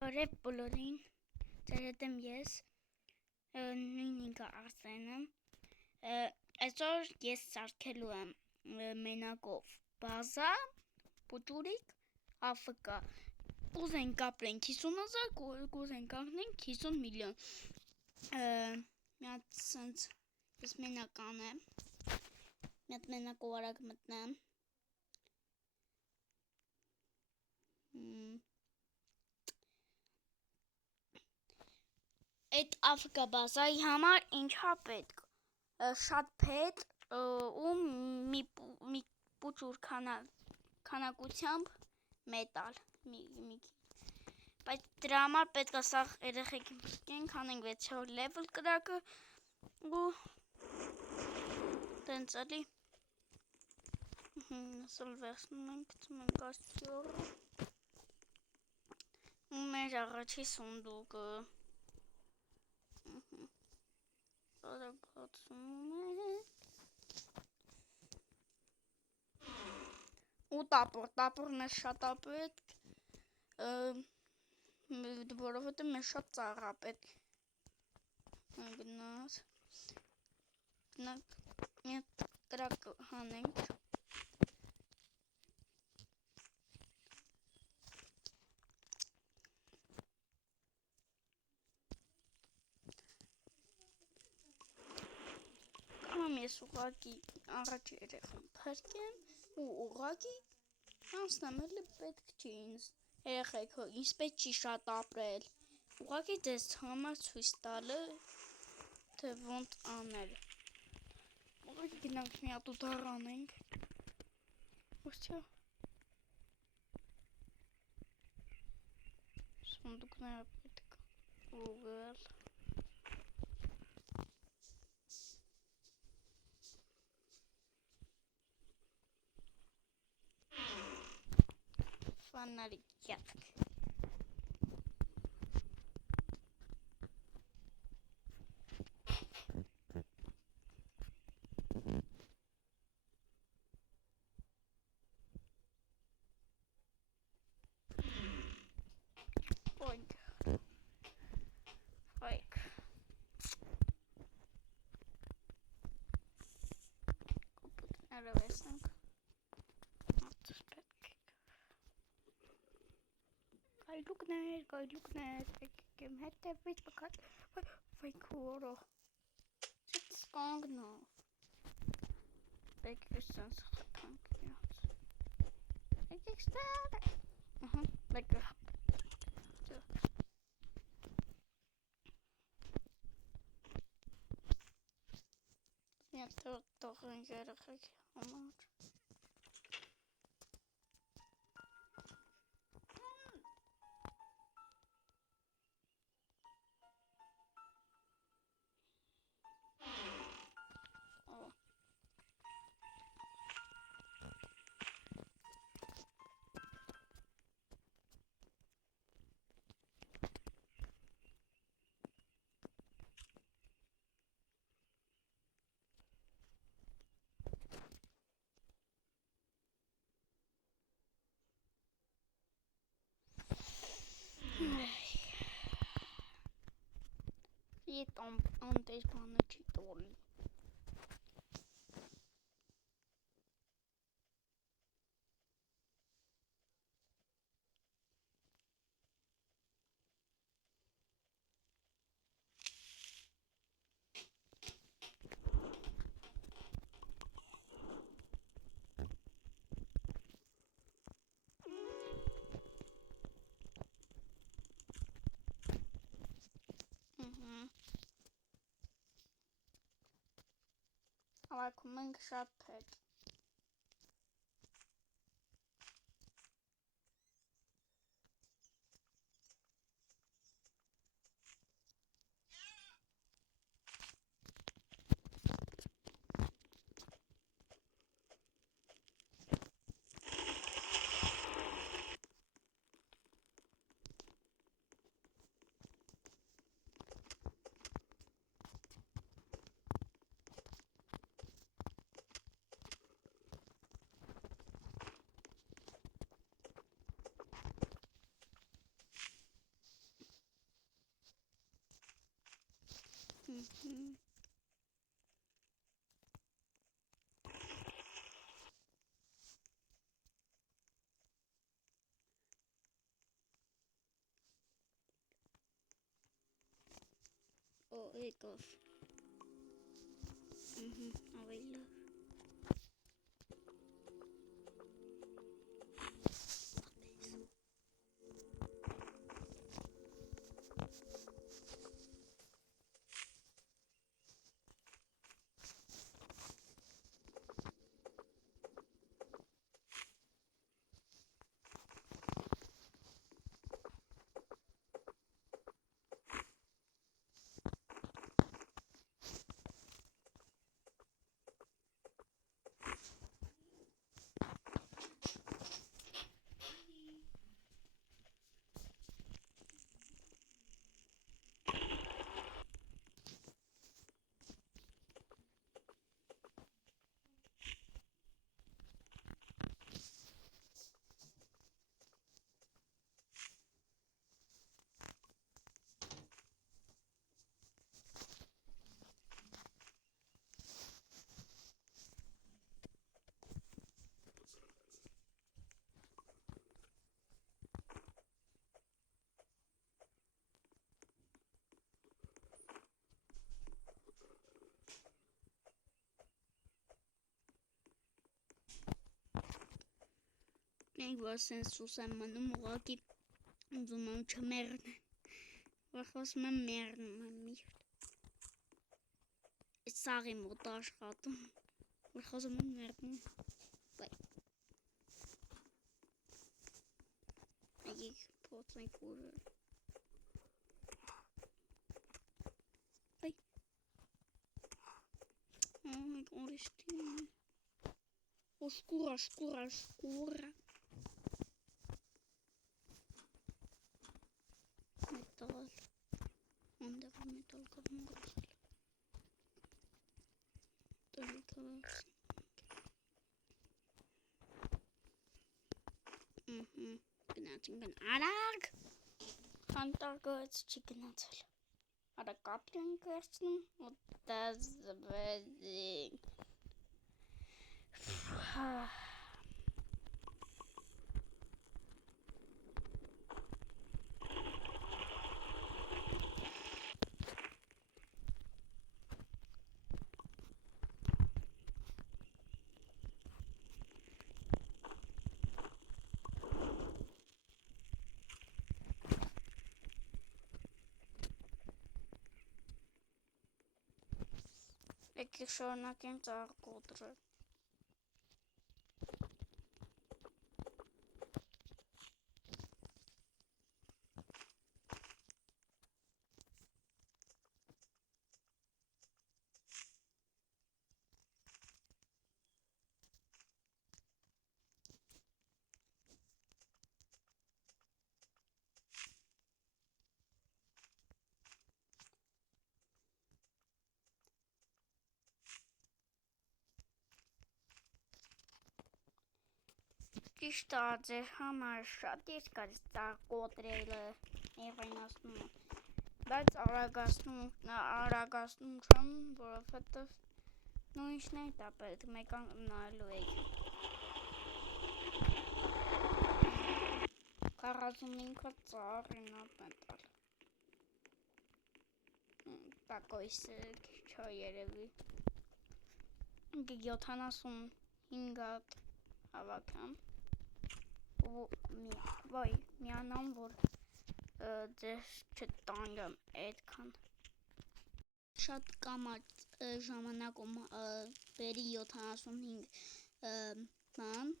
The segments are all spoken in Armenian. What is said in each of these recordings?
Բարև բոլորին, ձեր հետ եմ ես, նույն ինքը Արսենը, այսօր ես սարքելու եմ մենակով բազա, պուճուրիկ, AFK, կուզենք ապրենք 50,000, կուզենք կանգնենք 50 միլիոն, միատ սենց ես մենակ անեմ, միատ մենակով արագ մտնեմ, Այդ AFK բազայի համար ինչա պետք, շատ փետ ու մի պուճուր քանակությամբ մետալ, բայց դրա համար պետք է սաղ երեխեքին պրկենք, հանենք 6-րդ level կրակը ու տենց էլի, սլ վերցնում ենք, գցում ենք աստյորը ու մեր առաջի սունդուկը բացում ու տապոր մեզ շատ է պետք, որովհետև մեզ շատ ծառ է պետք, գնաց, մի կրակ հանենք, կամ ես ուղղակի առաջ երեխան փրկեմ ու ուղղակի անցնեմ, էլի պետք չի ինձ, երեխեք ինձպես չի շատ ապրել, ուղղակի ձեզ համար ցույց տալը, թե ոնց անել, ուղղակի գնանք մի հատ ուդար անենք, ոսյա, սունդուկները պետք ուղղել, Ֆանարիկ յատք, Ֆայք, կոպուտները վեսնենք, ատս պետք է, գայլուկներ, պետք եմ հետևից բկատ, վայք որո, սիքս կանգնով, պետք է սենց խտանք միած, եկեք ստեղ, պետք է միատ տողենք երեխեք համար, Ետ անտես բանը չի տորնի, հավաքում ենք շատ փետ, Օ, եկավ։ Ավելի լավ։ Մենք որ սենց սուս եմ մնում, ուղղակի ուզում եմ չմեռնեմ, որ խոսում եմ մեռնում եմ միշտ, այդ սաղի մոտ աշխատում, որ խոսում եմ մեռնում, այգիք փոցենք ուժը, այգ օրիշտին, շկուրա, Metal. Onda metal kavurmuş. Tabii kavarsın. Gnaten alag. Hunter goods chicken atal. Ada kapten kersten. Und das wedding. Եկեք շարունակենք ծաղ կոտրել։ Ճիշտ է, ձեր համար շատ ես կարից ծաղ կոտրելը երայնասնում, բայց արագասնում չեմ, որովհետև նույնիշն է դա պետք մեկան նայելու եք 45 ծաղին ապետալ տակոյսը քիչ երևի 75 հավաքամ Ոյ, միանամ, որ ձեզ չտանգեմ այդքան Շատ կամած ժամանակում բերի 75 բան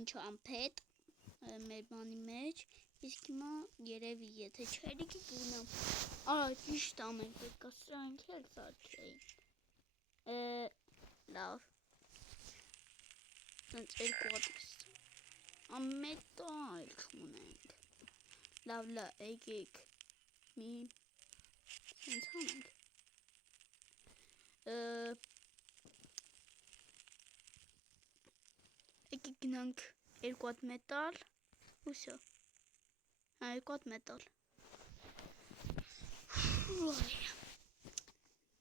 ինչ ամպետ մեր բանի մեջ իսկ հիմա երևի եթե չերիքի գնամ ճիշտ ամեն պետք է սրանք էլ սարքեի լավ Սենց երկու հատից ամետալ չունենք լավ եկեք մի սենց հանենք եկեք գնանք երկու հատ մետալ ուսյո երկու հատ մետալ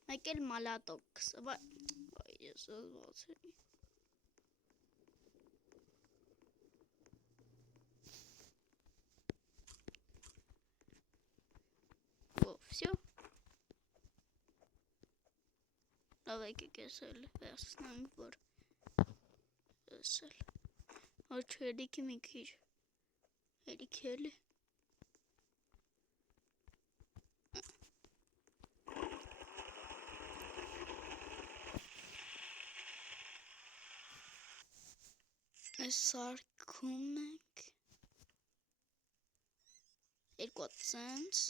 Մեկ էլ մալատոքս, վայ, ես զոզված էի։ Всё. Давай-ка կեսել վերցնենք, որ կեսել։ Ոչ հերիքի մի քիչ։ Հերիքի էլի։ Այս սարքում ենք։ Երկու ցենց։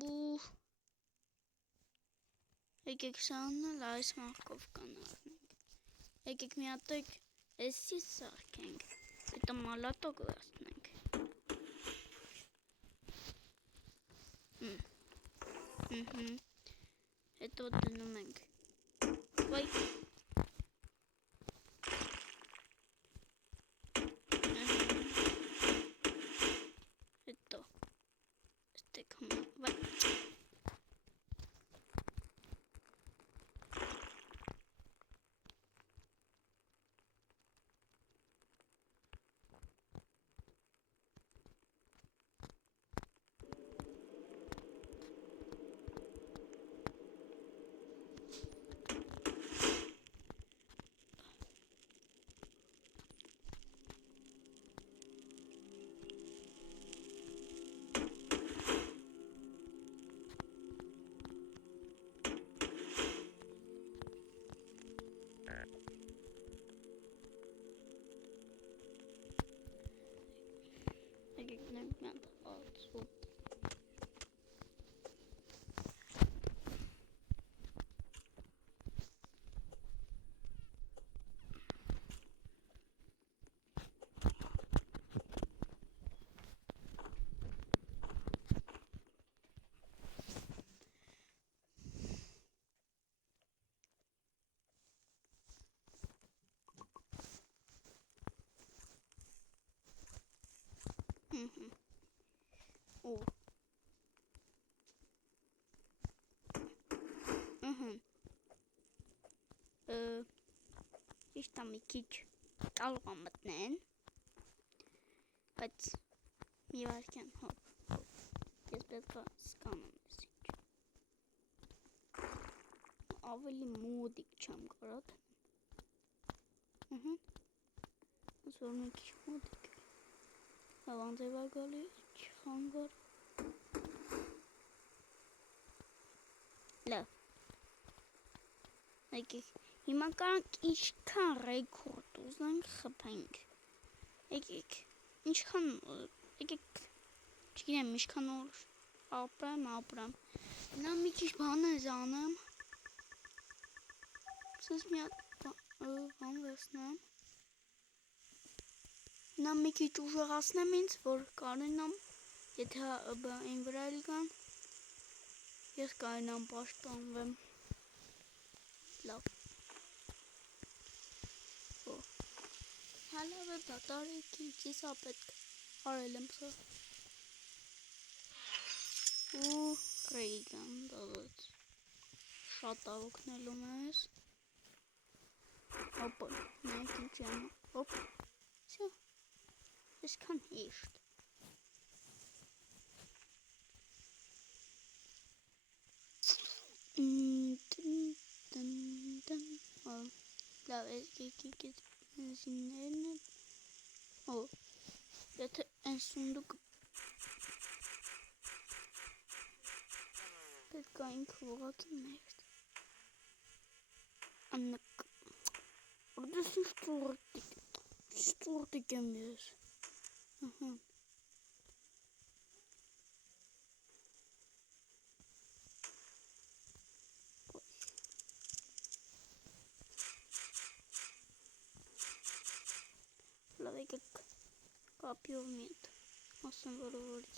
Ու եկեք սանալ այս մարկով կանարնենք։ Եկեք մի հատ էսի սարքենք։ Հետո մալատոկ վերցնենք։ Հետո դնում ենք։ Վայ։ Հետո ստեք վայ։ Ու Իշտա մի քիչ կարող եմ մտնեն, բայց մի վարքյան հոպ, ես պետք է սկանեմ ես ինչ, ավելի մոդիկ չեմ կարոտ, ես որ մի քիչ մոդիկ է, լավան ձևագալի չխանգար, լավ, եկեք, հիմա կարանք ինչքան ռեքորդ ուզենք խփենք, եկեք, ինչքան, եկեք, չգինեմ, ինչքան որ ապրեմ, նա մի քիչ բաներ անեմ, սենց մի հատ բան վերցնեմ, նա մի քիչ ուժեղացնեմ ինձ, որ կարենամ, եթե այն վրա էլ կան, ես կարենամ պաշտպանվեմ, լավ, հալավ է բատարիքի, ճիսա պետք արել եմ սա, ու ռեյգան դավեց, շատ ավոքնելու մեզ, հոպ, նայք ինչ եմ, հոպ, սյո, եսքան հիշտ, լավ, եկեք բենզիններն են, եթե են սունդուկ պետք է ինքը ողակի մերդ, աննակ, որդես ինչ ծուրտիկ եմ ես, լավ եկեք կապյով մի հատ, ասեմ որովորից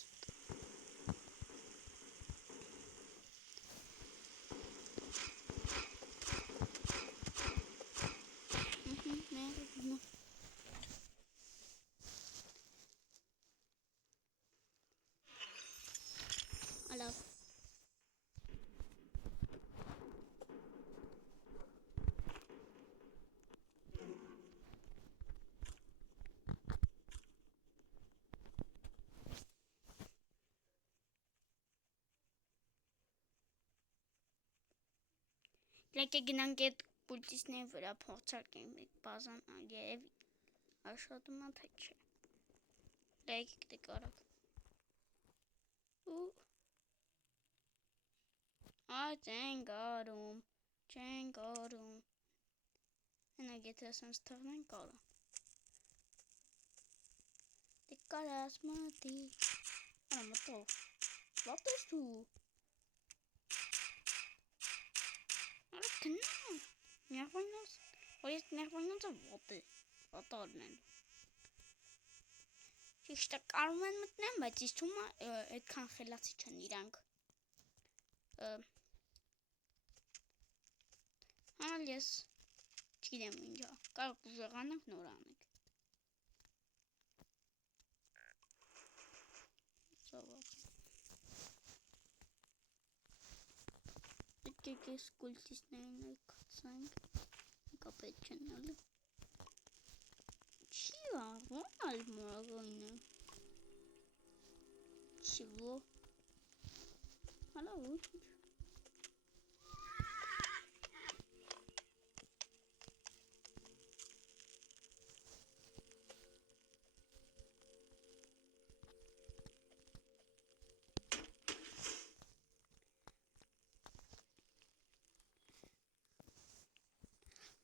լավ, Եկեք գնանք այդ պուլտիսների վրա փորձարկենք մեկ բազան երևի աշխատում է թե չէ։ Եկեք դե կարակ։ Ու չեն գարում, չեն գարում։ Հենակ եթե ասենց թղնեն կարա։ Դե կարաս մատի։ Արա մտով։ What is tu? Արա կնա։ Ներվայնոց։ Որ ես ներվայնոցը ոտ է։ Վատարն են։ Ճիշտ է կարում են մտնեն, բայց ես թվում է այդքան խելացի չեն իրանք։ Հալ ես չգիտեմ ինչա, կարող ուժեղանանք նոր անենք։ Ծավակ։ Եկեք ես կուլտիստներին այք կացանք, եկա պետ չեն նալը։ Չի աղոն ալ մորագոյն է։ Չիվո։ Հալա ոչ ինչ։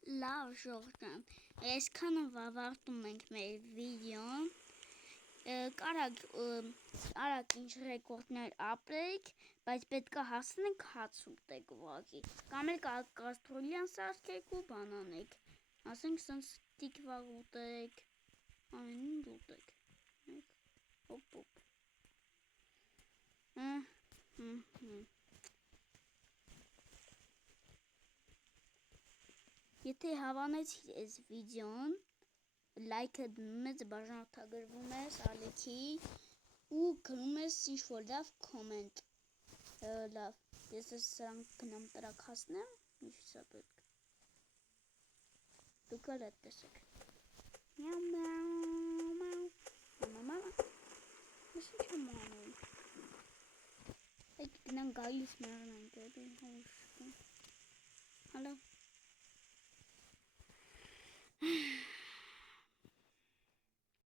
Լավ ժողջան, այսքանով ավարտում ենք մեր վիդեոն, կարակ ինչ ռեկորդներ ապրեիք, բայց պետք է հասնենք հաց ուտեք ուղղակի, կամ էլ կաստրոլյան սարքեք ու բանանեք, ասենք սենց տիկվա ուտեք, ամեն ինչ ուտեք, հոպ հոպ, Եթե հավանեցիր այս վիդեոն, լայքը դնում ես, բաժանորդագրվում ես Ալեքի ու գրում ես ինչ-որ լավ կոմենտ, լավ, ես սրանք գնամ տրակ հասնեմ, ինչի սա պետք, դուք էլ էդ տեսեք, ես ինչ եմ անում, այդ գնան գայլուս մեղնանք, հալա